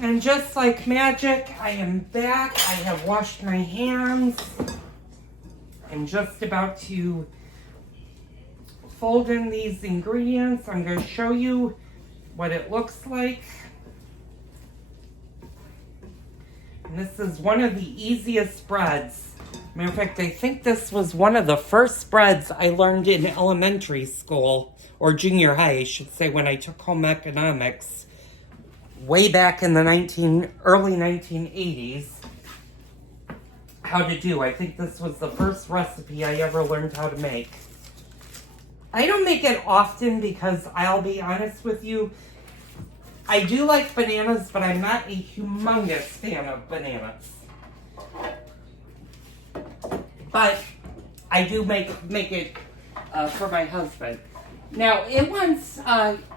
And just like magic, I am back. I have washed my hands. I'm just about to fold in these ingredients. I'm going to show you what it looks like. And this is one of the easiest spreads. Matter of fact, I think this was one of the first spreads I learned in elementary school, or junior high, I should say, when I took home economics, way back in the early 1980s, how to do. I think this was the first recipe I ever learned how to make. I don't make it often because I'll be honest with you, I do like bananas, but I'm not a humongous fan of bananas. But I do make it for my husband. Now, it wants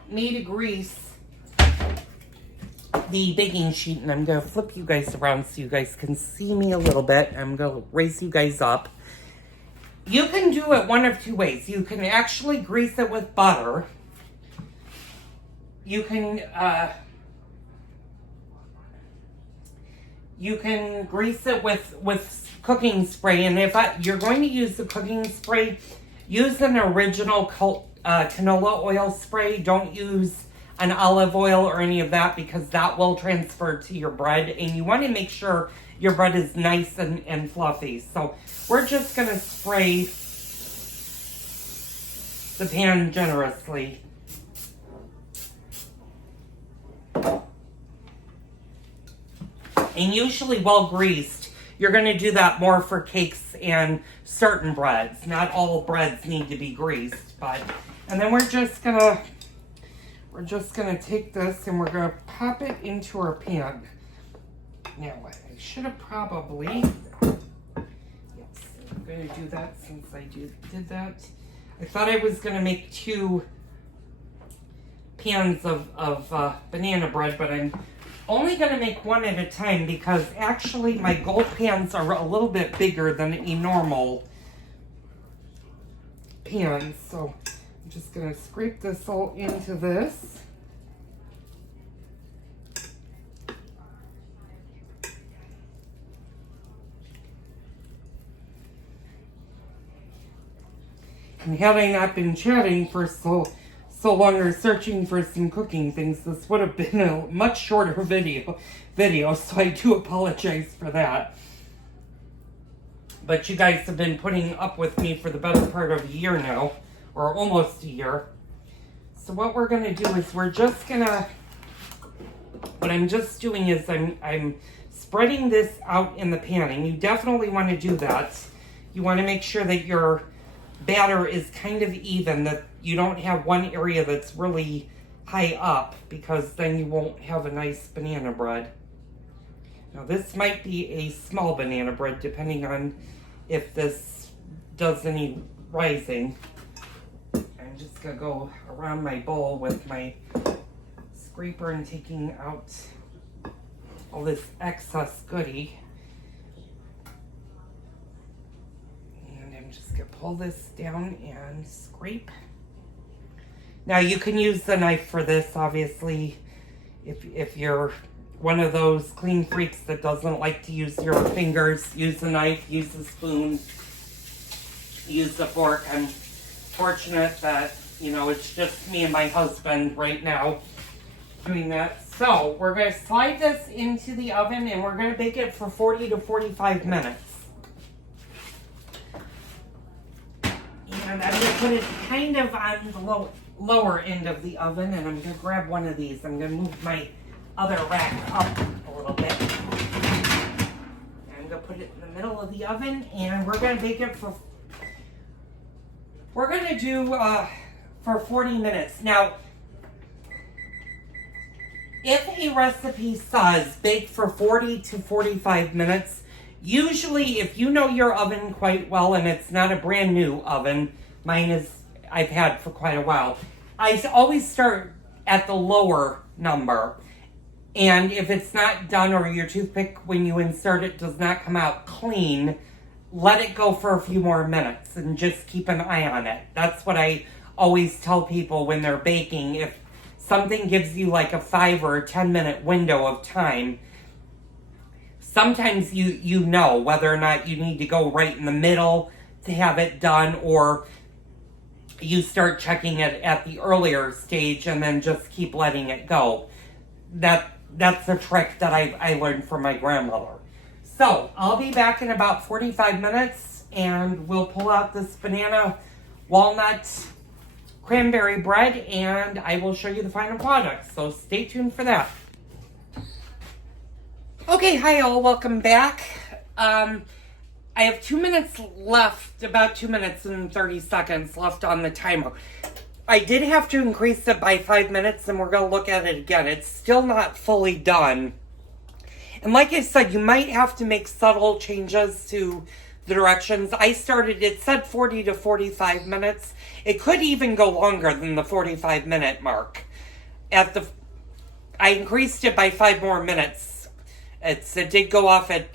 me to grease the baking sheet, and I'm going to flip you guys around so you guys can see me a little bit. I'm going to raise you guys up. You can do it one of two ways. You can actually grease it with butter. You can grease it with cooking spray, and if you're going to use the cooking spray, use an original canola oil spray. Don't use an olive oil or any of that because that will transfer to your bread, and you want to make sure your bread is nice and fluffy. So we're just going to spray the pan generously. And usually well greased. You're going to do that more for cakes and certain breads. Not all breads need to be greased, and then we're just gonna take this and we're gonna pop it into our pan. Now I should have probably, yes, I'm gonna do that since I did that. I thought I was gonna make 2 pans of banana bread, but I'm only going to make one at a time because actually my gold pans are a little bit bigger than a normal pan. So I'm just going to scrape this all into this. And had I not been chatting for so long or searching for some cooking things, this would have been a much shorter video, so I do apologize for that. But you guys have been putting up with me for the better part of a year now, or almost a year. So what we're going to do is what I'm just doing is I'm spreading this out in the pan, and you definitely want to do that. You want to make sure that your batter is kind of even, that you don't have one area that's really high up, because then you won't have a nice banana bread. Now this might be a small banana bread depending on if this does any rising. I'm just going to go around my bowl with my scraper and taking out all this excess goodie. I'm just going to pull this down and scrape. Now you can use the knife for this, obviously, if you're one of those clean freaks that doesn't like to use your fingers. Use the knife, use the spoon, use the fork. I'm fortunate that, it's just me and my husband right now doing that. So we're going to slide this into the oven and we're going to bake it for 40 to 45 minutes. And I'm going to put it kind of on the lower end of the oven, and I'm going to grab one of these. I'm going to move my other rack up a little bit. I'm going to put it in the middle of the oven, and we're going to bake it for 40 minutes. Now, if a recipe says bake for 40 to 45 minutes, usually, if you know your oven quite well and it's not a brand new oven, I've had for quite a while, I always start at the lower number. And if it's not done or your toothpick when you insert it does not come out clean, let it go for a few more minutes and just keep an eye on it. That's what I always tell people when they're baking. If something gives you like a 5 or a 10-minute window of time, sometimes you know whether or not you need to go right in the middle to have it done, or you start checking it at the earlier stage and then just keep letting it go. That's a trick that I learned from my grandmother. So I'll be back in about 45 minutes and we'll pull out this banana walnut cranberry bread and I will show you the final product. So stay tuned for that. Okay, hi all, welcome back. I have 2 minutes left, about 2 minutes and 30 seconds left on the timer. I did have to increase it by 5 minutes and we're going to look at it again. It's still not fully done. And like I said, you might have to make subtle changes to the directions. I started, it said 40 to 45 minutes. It could even go longer than the 45-minute mark. I increased it by 5 more minutes. It did go off at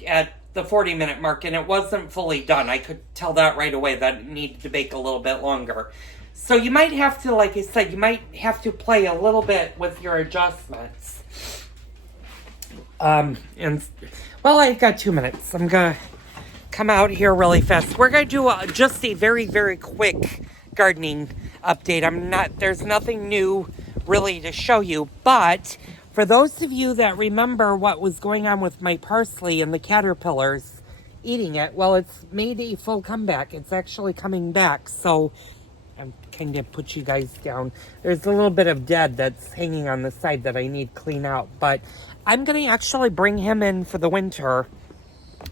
the 40-minute mark, and it wasn't fully done. I could tell that right away that it needed to bake a little bit longer. So you might have to, like I said, you might have to play a little bit with your adjustments. Well, I've got 2 minutes. I'm going to come out here really fast. We're going to do just a very, very quick gardening update. There's nothing new really to show you, but for those of you that remember what was going on with my parsley and the caterpillars eating it, well, it's made a full comeback. It's actually coming back, so I'm kind of put you guys down. There's a little bit of dead that's hanging on the side that I need clean out, but I'm going to actually bring him in for the winter.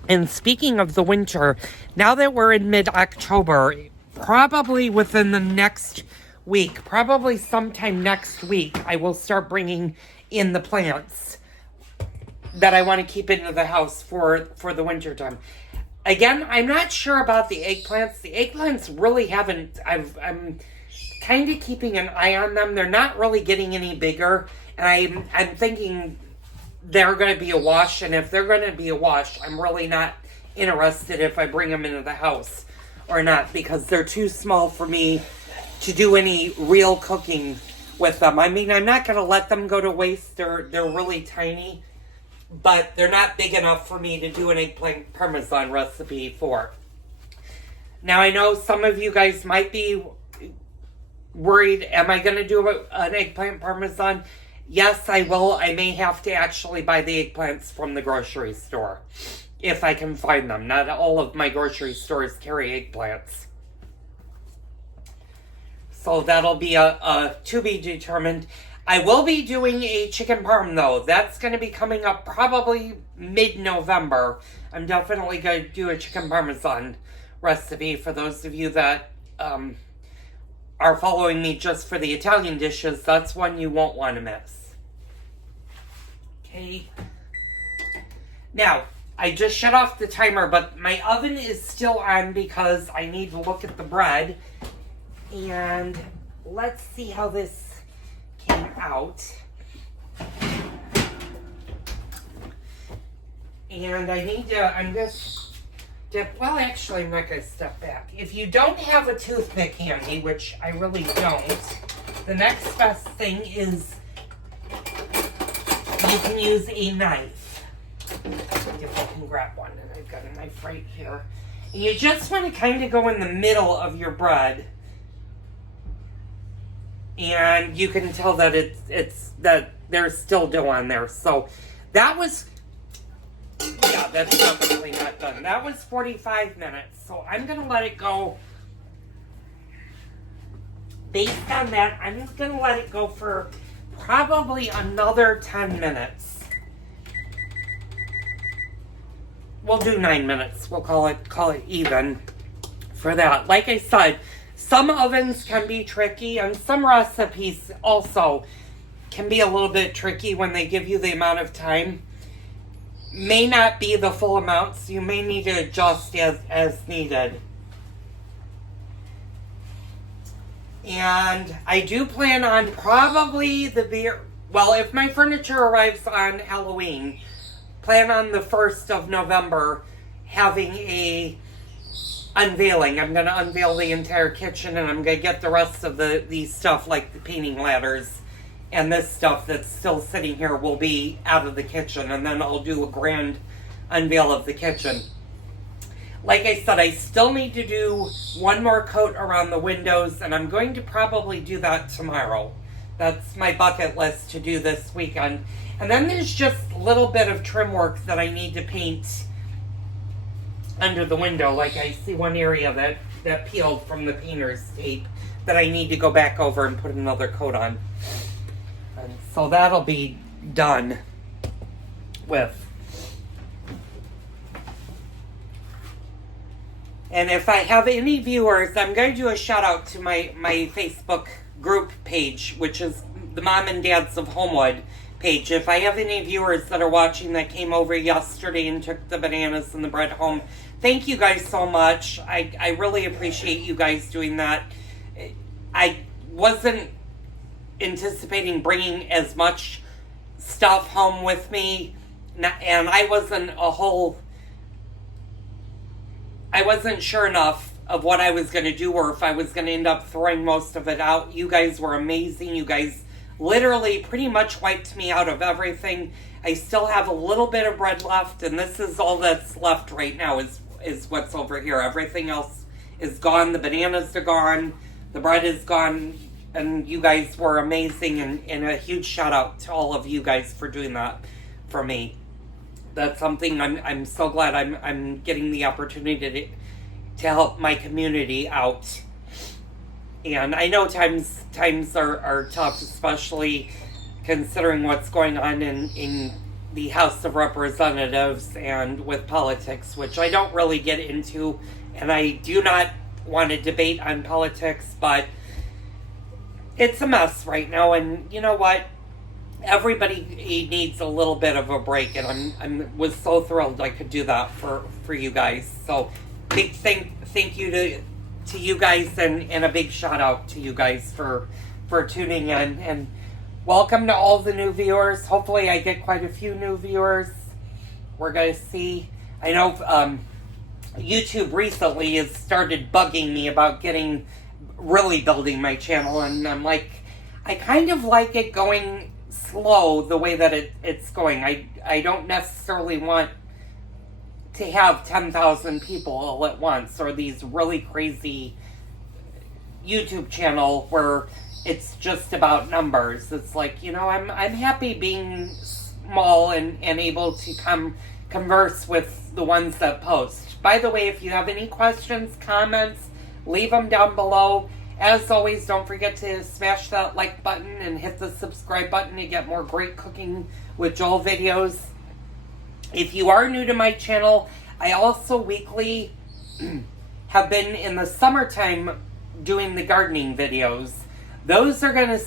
And speaking of the winter, now that we're in mid-October, probably within the next week, probably sometime next week, I will start bringing in the plants that I want to keep into the house for the winter time. Again, I'm not sure about the eggplants. The eggplants really haven't, I'm kind of keeping an eye on them. They're not really getting any bigger, and I'm thinking they're going to be a wash, and if they're going to be a wash, I'm really not interested if I bring them into the house or not, because they're too small for me to do any real cooking with them. I mean, I'm not going to let them go to waste. They're really tiny, but they're not big enough for me to do an eggplant parmesan recipe for. Now, I know some of you guys might be worried, am I going to do an eggplant parmesan? Yes, I will. I may have to actually buy the eggplants from the grocery store, if I can find them. Not all of my grocery stores carry eggplants. So that'll be a to be determined. I will be doing a chicken parm, though. That's going to be coming up probably mid-November. I'm definitely going to do a chicken parmesan recipe for those of you that are following me just for the Italian dishes. That's one you won't want to miss. Okay. Now, I just shut off the timer, but my oven is still on because I need to look at the bread. And let's see how this came out. And I need to, I'm just, well, actually, I'm not going to step back. If you don't have a toothpick handy, which I really don't, the next best thing is you can use a knife. If I can grab one, and I've got a knife right here. And you just want to kind of go in the middle of your bread. And you can tell that it's that there's still dough on there. So that was, yeah, that's definitely not done. That was 45 minutes. So I'm going to let it go. Based on that, I'm just going to let it go for probably another 10 minutes. We'll do 9 minutes. We'll call it even for that. Like I said, some ovens can be tricky, and some recipes also can be a little bit tricky when they give you the amount of time. May not be the full amount, so you may need to adjust as needed. And I do plan on probably the beer, well, if my furniture arrives on Halloween, plan on the 1st of November having a unveiling. I'm going to unveil the entire kitchen, and I'm going to get the rest of the stuff like the painting ladders and this stuff that's still sitting here will be out of the kitchen, and then I'll do a grand unveil of the kitchen. Like I said, I still need to do one more coat around the windows, and I'm going to probably do that tomorrow. That's my bucket list to do this weekend. And then there's just a little bit of trim work that I need to paint under the window. Like I see one area that peeled from the painter's tape that I need to go back over and put another coat on. And so that'll be done with. And if I have any viewers, I'm going to do a shout out to my Facebook group page, which is the Mom and Dads of Homewood page. If I have any viewers that are watching that came over yesterday and took the bananas and the bread home, thank you guys so much. I really appreciate you guys doing that. I wasn't anticipating bringing as much stuff home with me, and I wasn't sure enough of what I was going to do, or if I was going to end up throwing most of it out. You guys were amazing. You guys literally pretty much wiped me out of everything. I still have a little bit of bread left, and this is all that's left right now is what's over here. Everything else is gone. The bananas are gone. The bread is gone. And you guys were amazing, and a huge shout out to all of you guys for doing that for me. That's something I'm so glad I'm getting the opportunity to help my community out. And I know times are tough, especially considering what's going on in the House of Representatives and with politics, which I don't really get into, and I do not want to debate on politics, but it's a mess right now, and you know what? Everybody needs a little bit of a break, and I was so thrilled I could do that for you guys. So big thank you to you guys, and a big shout out to you guys for tuning in, and welcome to all the new viewers. Hopefully I get quite a few new viewers. We're gonna see. I know YouTube recently has started bugging me about really building my channel, and I'm like, I kind of like it going slow the way that it's going. I don't necessarily want to have 10,000 people all at once, or these really crazy YouTube channel where it's just about numbers. It's like, I'm happy being small and able to converse with the ones that post. By the way, if you have any questions, comments, leave them down below. As always, don't forget to smash that like button and hit the subscribe button to get more great cooking with Joel videos. If you are new to my channel, I also weekly have been in the summertime doing the gardening videos. Those are going to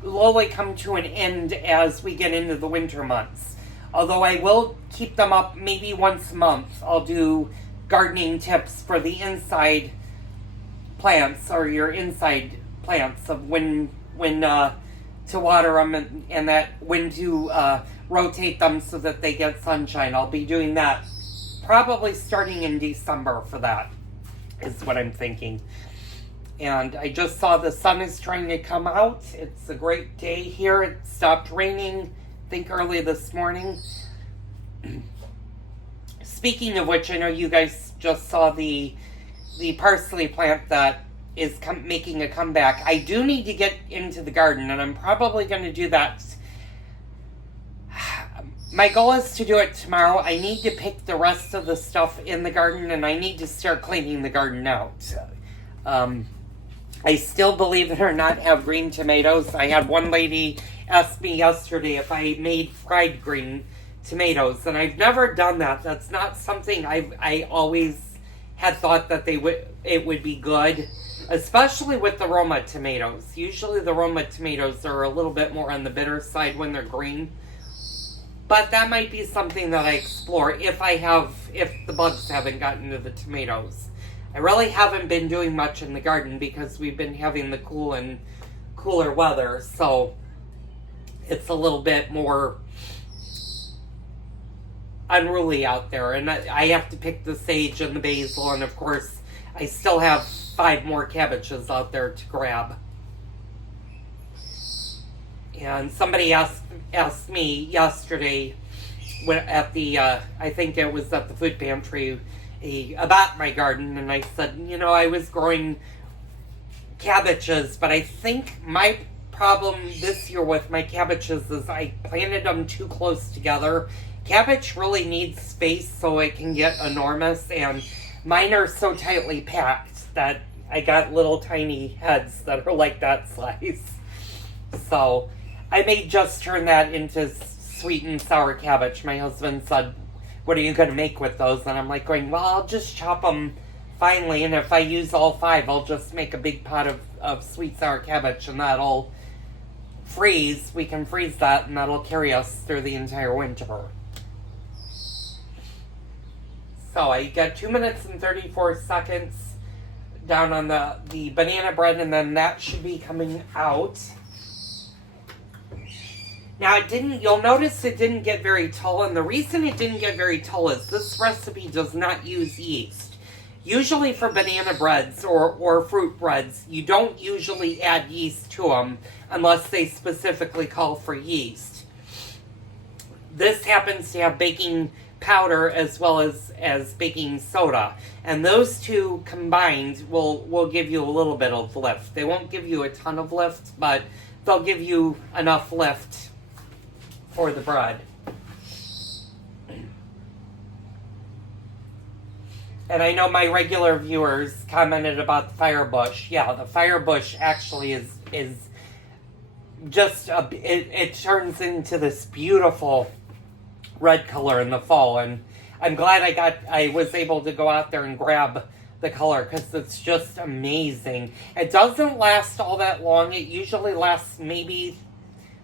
slowly come to an end as we get into the winter months. Although I will keep them up maybe once a month. I'll do gardening tips for the inside plants, or your inside plants, of when to water them and that when to rotate them so that they get sunshine. I'll be doing that probably starting in December for that, is what I'm thinking. And I just saw the sun is trying to come out. It's a great day here. It stopped raining, I think, early this morning. Speaking of which, I know you guys just saw the parsley plant that is making a comeback. I do need to get into the garden, and I'm probably going to do that. My goal is to do it tomorrow. I need to pick the rest of the stuff in the garden, and I need to start cleaning the garden out. I still, believe it or not, have green tomatoes. I had one lady ask me yesterday if I made fried green tomatoes, and I've never done that. That's not something I always had thought that it would be good, especially with the Roma tomatoes. Usually the Roma tomatoes are a little bit more on the bitter side when they're green, but that might be something that I explore if the bugs haven't gotten to the tomatoes. I really haven't been doing much in the garden because we've been having the cooler weather, so it's a little bit more unruly out there, and I have to pick the sage and the basil, and of course I still have 5 more cabbages out there to grab. And somebody asked me yesterday at the, I think it was at the food pantry, about my garden, and I said, you know, I was growing cabbages, but I think my problem this year with my cabbages is I planted them too close together. Cabbage really needs space so it can get enormous, and mine are so tightly packed that I got little tiny heads that are like that size. So I may just turn that into sweet and sour cabbage. My husband said, what are you going to make with those? And I'm like going, well, I'll just chop them finely, and if I use all 5, I'll just make a big pot of sweet sour cabbage, and that'll freeze. We can freeze that, and that'll carry us through the entire winter. So I got 2 minutes and 34 seconds down on the banana bread, and then that should be coming out. Now you'll notice it didn't get very tall, and the reason it didn't get very tall is this recipe does not use yeast. Usually for banana breads or fruit breads, you don't usually add yeast to them unless they specifically call for yeast. This happens to have baking powder as well as baking soda, and those two combined will give you a little bit of lift. They won't give you a ton of lift, but they'll give you enough lift for the bread. And I know my regular viewers commented about the firebush. Yeah, the firebush actually is just it turns into this beautiful red color in the fall, and I'm glad I was able to go out there and grab the color because it's just amazing. It doesn't last all that long. It usually lasts maybe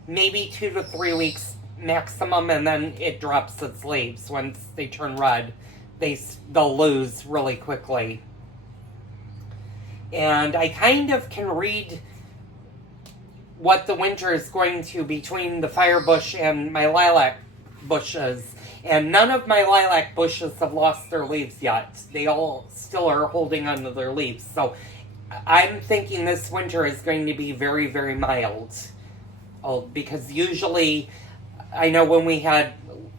2 to 3 weeks maximum, and then it drops its leaves. Once they turn red, they'll lose really quickly. And I kind of can read what the winter is going to between the firebush and my lilac bushes, and none of my lilac bushes have lost their leaves yet. They all still are holding onto their leaves. So I'm thinking this winter is going to be very, very mild. Because usually, I know when we had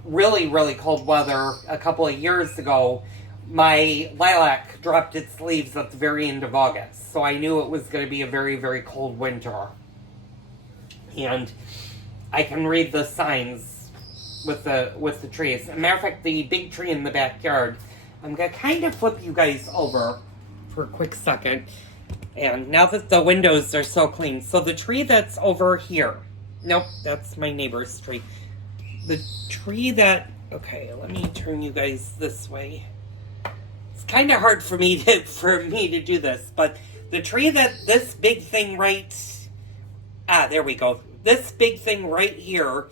really, really cold weather a couple of years ago, my lilac dropped its leaves at the very end of August. So I knew it was going to be a very, very cold winter. And I can read the signs with the trees. As a matter of fact, the big tree in the backyard, I'm going to kind of flip you guys over for a quick second. And now that the windows are so clean. So the tree that's over here. Nope, that's my neighbor's tree. The tree that... Okay, let me turn you guys this way. It's kind of hard for me to do this, but the tree that this big thing right... there we go. This big thing right here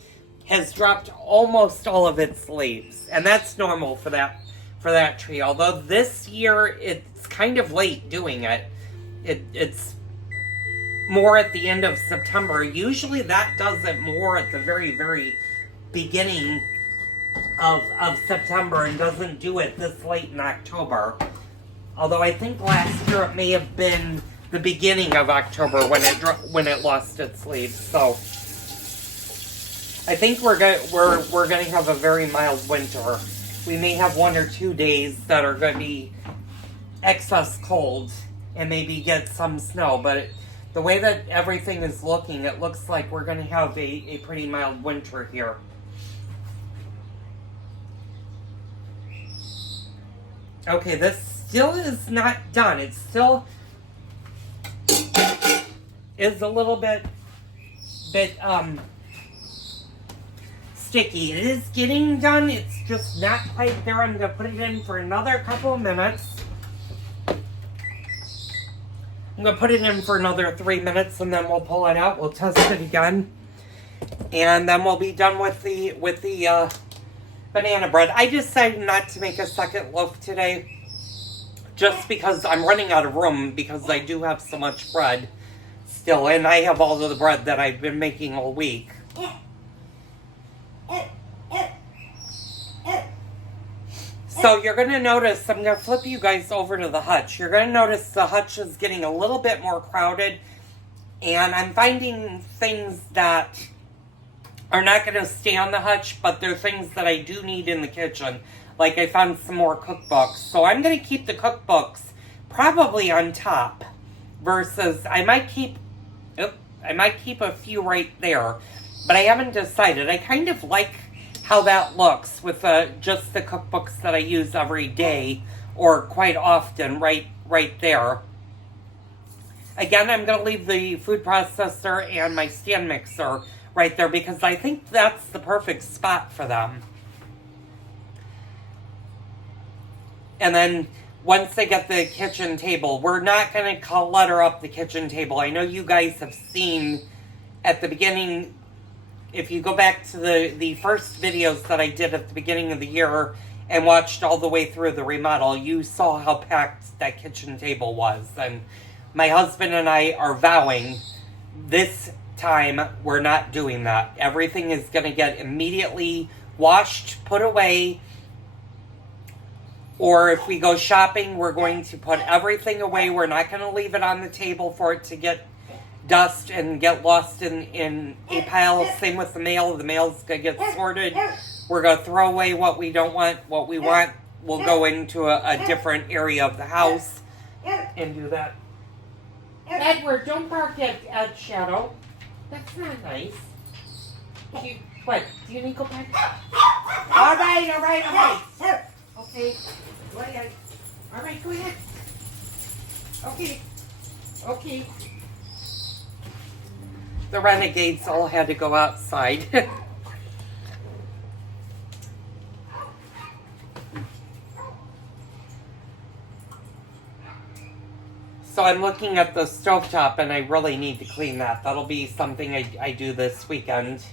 has dropped almost all of its leaves, and that's normal for that tree. Although this year it's kind of late doing it. It's more at the end of September. Usually that does it more at the very, very beginning of September and doesn't do it this late in October. Although I think last year it may have been the beginning of October when it lost its leaves. So I think we're going to have a very mild winter. We may have 1 or 2 days that are going to be excess cold and maybe get some snow, but the way that everything is looking, it looks like we're going to have a pretty mild winter here. Okay, this still is not done. It still is a little bit sticky. It is getting done. It's just not quite there. I'm going to put it in for another couple of minutes. I'm going to put it in for another 3 minutes, and then we'll pull it out. We'll test it again. And then we'll be done with the banana bread. I decided not to make a second loaf today just because I'm running out of room because I do have so much bread still, and I have all of the bread that I've been making all week. So you're going to notice, I'm going to flip you guys over to the hutch. You're going to notice the hutch is getting a little bit more crowded. And I'm finding things that are not going to stay on the hutch, but they're things that I do need in the kitchen. Like I found some more cookbooks. So I'm going to keep the cookbooks probably on top versus I might keep a few right there, but I haven't decided. I kind of like how that looks with just the cookbooks that I use every day or quite often right there. Again, I'm going to leave the food processor and my stand mixer right there because I think that's the perfect spot for them. And then once they get the kitchen table, we're not going to clutter up the kitchen table. I know you guys have seen at the beginning, if you go back to the first videos that I did at the beginning of the year and watched all the way through the remodel, you saw how packed that kitchen table was. And my husband and I are vowing this time we're not doing that. Everything is going to get immediately washed, put away, or if we go shopping, we're going to put everything away. We're not going to leave it on the table for it to get dust and get lost in a pile. Same with the mail. The mail's going to get sorted. We're going to throw away what we don't want. What we want will go into a different area of the house and do that. Edward, don't bark at Shadow. That's not nice. What? Do you need to go back? All right. Okay. Go ahead. All right, go ahead. Okay. The renegades all had to go outside. So I'm looking at the stovetop and I really need to clean that. That'll be something I do this weekend.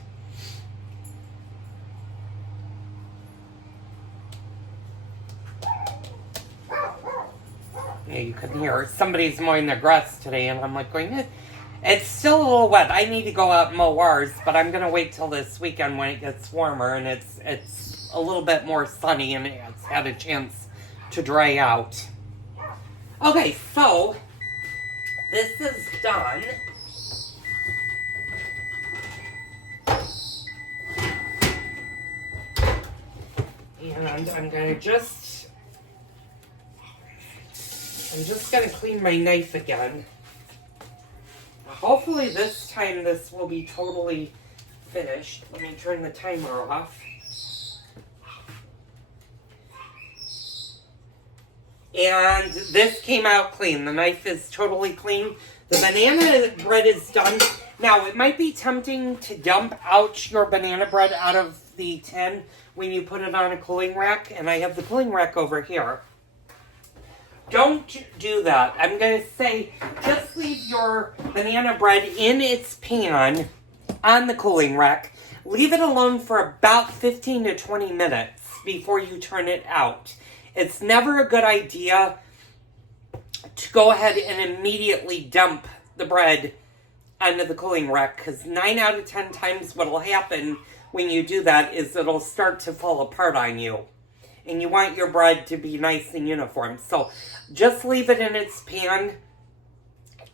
Yeah, you can hear somebody's mowing their grass today and I'm like going, it's still a little wet. I need to go out and mow ours, but I'm going to wait till this weekend when it gets warmer and it's a little bit more sunny and it's had a chance to dry out. Okay, so this is done. And I'm just going to clean my knife again. Hopefully this time this will be totally finished. Let me turn the timer off. And this came out clean. The knife is totally clean. The banana bread is done. Now, it might be tempting to dump out your banana bread out of the tin when you put it on a cooling rack. And I have the cooling rack over here. Don't do that. I'm going to say just leave your banana bread in its pan on the cooling rack. Leave it alone for about 15 to 20 minutes before you turn it out. It's never a good idea to go ahead and immediately dump the bread onto the cooling rack because 9 out of 10 times what will happen when you do that is it'll start to fall apart on you. And you want your bread to be nice and uniform. So just leave it in its pan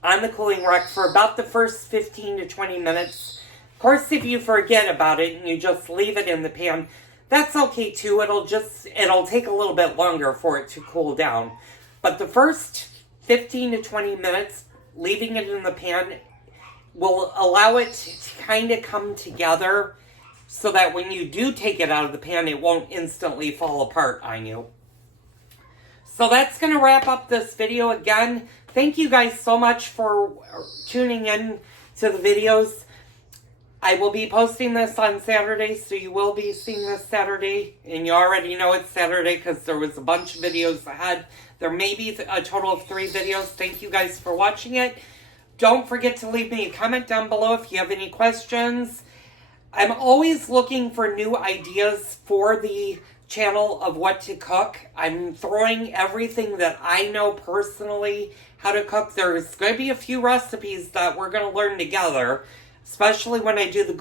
on the cooling rack for about the first 15 to 20 minutes. Of course, if you forget about it and you just leave it in the pan, that's okay too. It'll take a little bit longer for it to cool down. But the first 15 to 20 minutes, leaving it in the pan will allow it to kind of come together so that when you do take it out of the pan, it won't instantly fall apart on you. So that's going to wrap up this video again. Thank you guys so much for tuning in to the videos. I will be posting this on Saturday, so you will be seeing this Saturday. And you already know it's Saturday because there was a bunch of videos ahead. There may be a total of 3 videos. Thank you guys for watching it. Don't forget to leave me a comment down below if you have any questions. I'm always looking for new ideas for the channel of what to cook. I'm throwing everything that I know personally how to cook. There's going to be a few recipes that we're going to learn together. Especially when I do the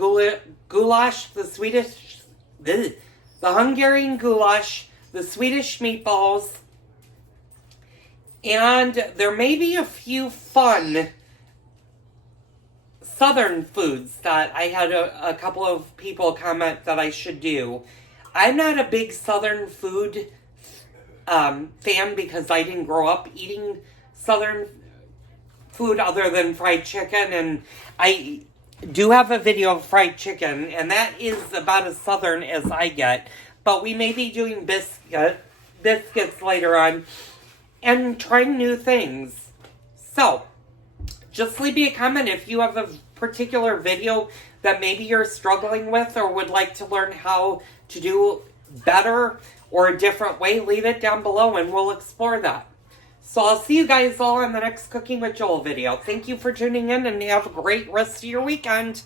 goulash, the Hungarian goulash, the Swedish meatballs, and there may be a few fun Southern foods that I had a couple of people comment that I should do. I'm not a big Southern food fan because I didn't grow up eating Southern food other than fried chicken, and I do have a video of fried chicken, and that is about as Southern as I get. But we may be doing biscuits later on and trying new things. So, just leave me a comment if you have a particular video that maybe you're struggling with or would like to learn how to do better or a different way. Leave it down below and we'll explore that. So I'll see you guys all in the next Cooking with Joel video. Thank you for tuning in and have a great rest of your weekend.